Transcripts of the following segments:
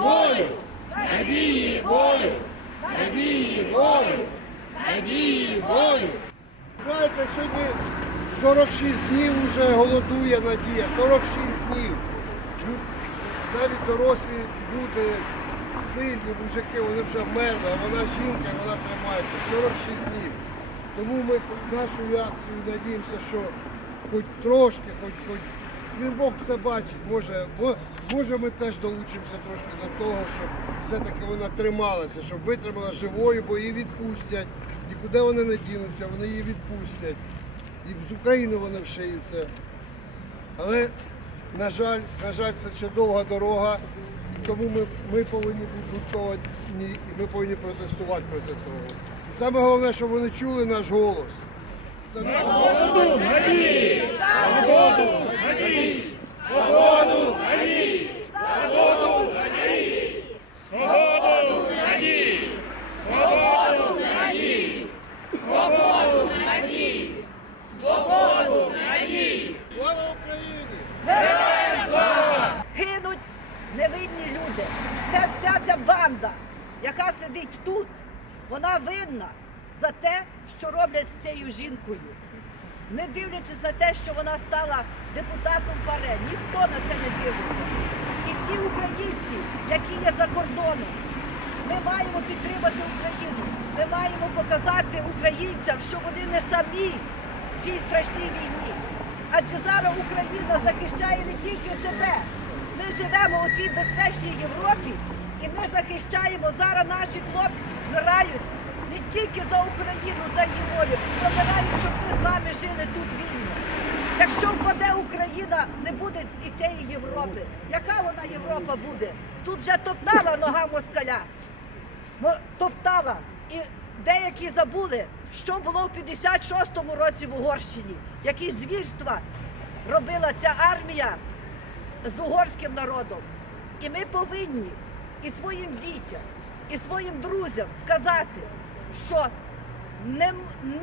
волю! Надії волю! Надії волю! Надії волю! Знаєте, сьогодні 46 днів вже голодує Надія. 46 днів. Навіть дорослі люди, сильні мужики, вони вже вмерли, а вона жінка, вона тримається. 46 днів. Тому ми нашою акцією надіємося, що хоч трошки, хоч хоч він Бог це бачить, може, мо- може ми теж долучимося трошки до того, щоб все-таки вона трималася, щоб витримала живою, бо її відпустять. Нікуди вони не дінуться, вони її відпустять. І з України вони вшиються. Але, на жаль, на жаль, це ще довга дорога, тому ми, ми повинні бути і ми повинні протестувати проти того. І саме головне, щоб вони чули наш голос. Це наш голос. Слава Україні! гинуть невинні люди. Це вся ця банда, яка сидить тут, вона винна за те, що роблять з цією жінкою. Не дивлячись на те, що вона стала депутатом ПАРЕ, ніхто на це не дивиться. І ті українці, які є за кордоном, ми маємо підтримати Україну. Ми маємо показати українцям, що вони не самі в цій страшній війні. Адже зараз Україна захищає не тільки себе. Ми живемо у цій безпечній Європі, і ми захищаємо зараз наші хлопці вмирають не тільки за Україну, за її волю, вмирають, щоб ми з вами жили тут вільно. Якщо впаде Україна, не буде і цієї Європи. Яка вона Європа буде? Тут вже топтала нога москаля. Топтала. І деякі забули, що було в 56-му році в Угорщині, які звірства робила ця армія з угорським народом. І ми повинні і своїм дітям, і своїм друзям сказати, що не,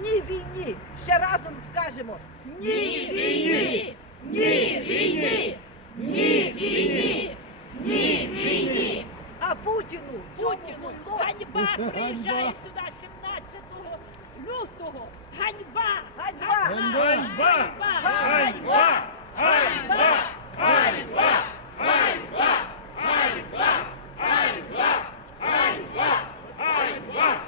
ні війні, ще разом скажемо, ні війні, ні війні, ні війні, ні війні. А Путіну, Путіну ганьба приїжджає сюди 17 лютого. Ганьба! Ганьба! Ганьба! Ганьба! Ганьба! Ганьба! Ганьба! Ганьба! Ганьба! Ганьба! Ганьба!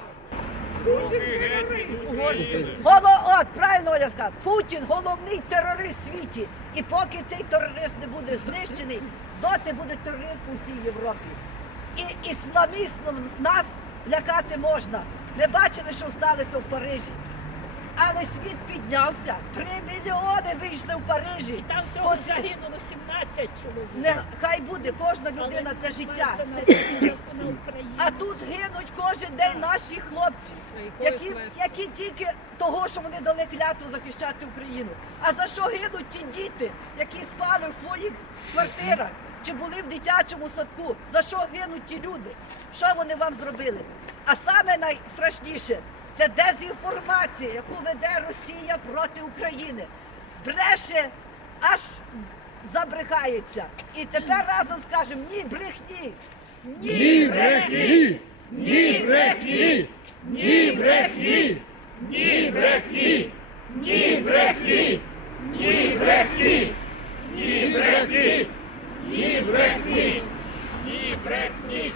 Голо, от, правильно Оля сказала, Путін головний терорист в світі. І поки цей терорист не буде знищений, доти буде терорист у всій Європі. І ісламістом нас лякати можна. Ми бачили, що сталося в Парижі. Але світ піднявся. Три мільйони вийшли в Парижі. Там всього От загинуло 17 чоловік. Не, хай буде, кожна Але людина це життя. Це. А тут гинуть кожен день наші хлопці, які, які тільки того, що вони дали клятву захищати Україну. А за що гинуть ті діти, які спали в своїх квартирах чи були в дитячому садку? За що гинуть ті люди? Що вони вам зробили? А саме найстрашніше це дезінформація, яку веде Росія проти України. Бреше аж забрехається. І тепер разом скажемо ні брехні. Ні брехні! Ні брехні! Ні брехні! Ні брехні! Ні брехні! Ні брехні! Ні брехні! Ні брехні! Ні брехні!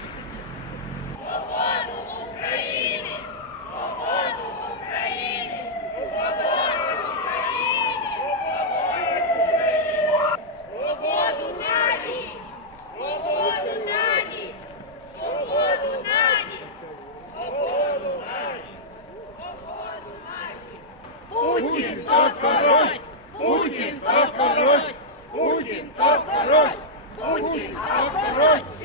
Путін то король! Путін то король! Путін то король!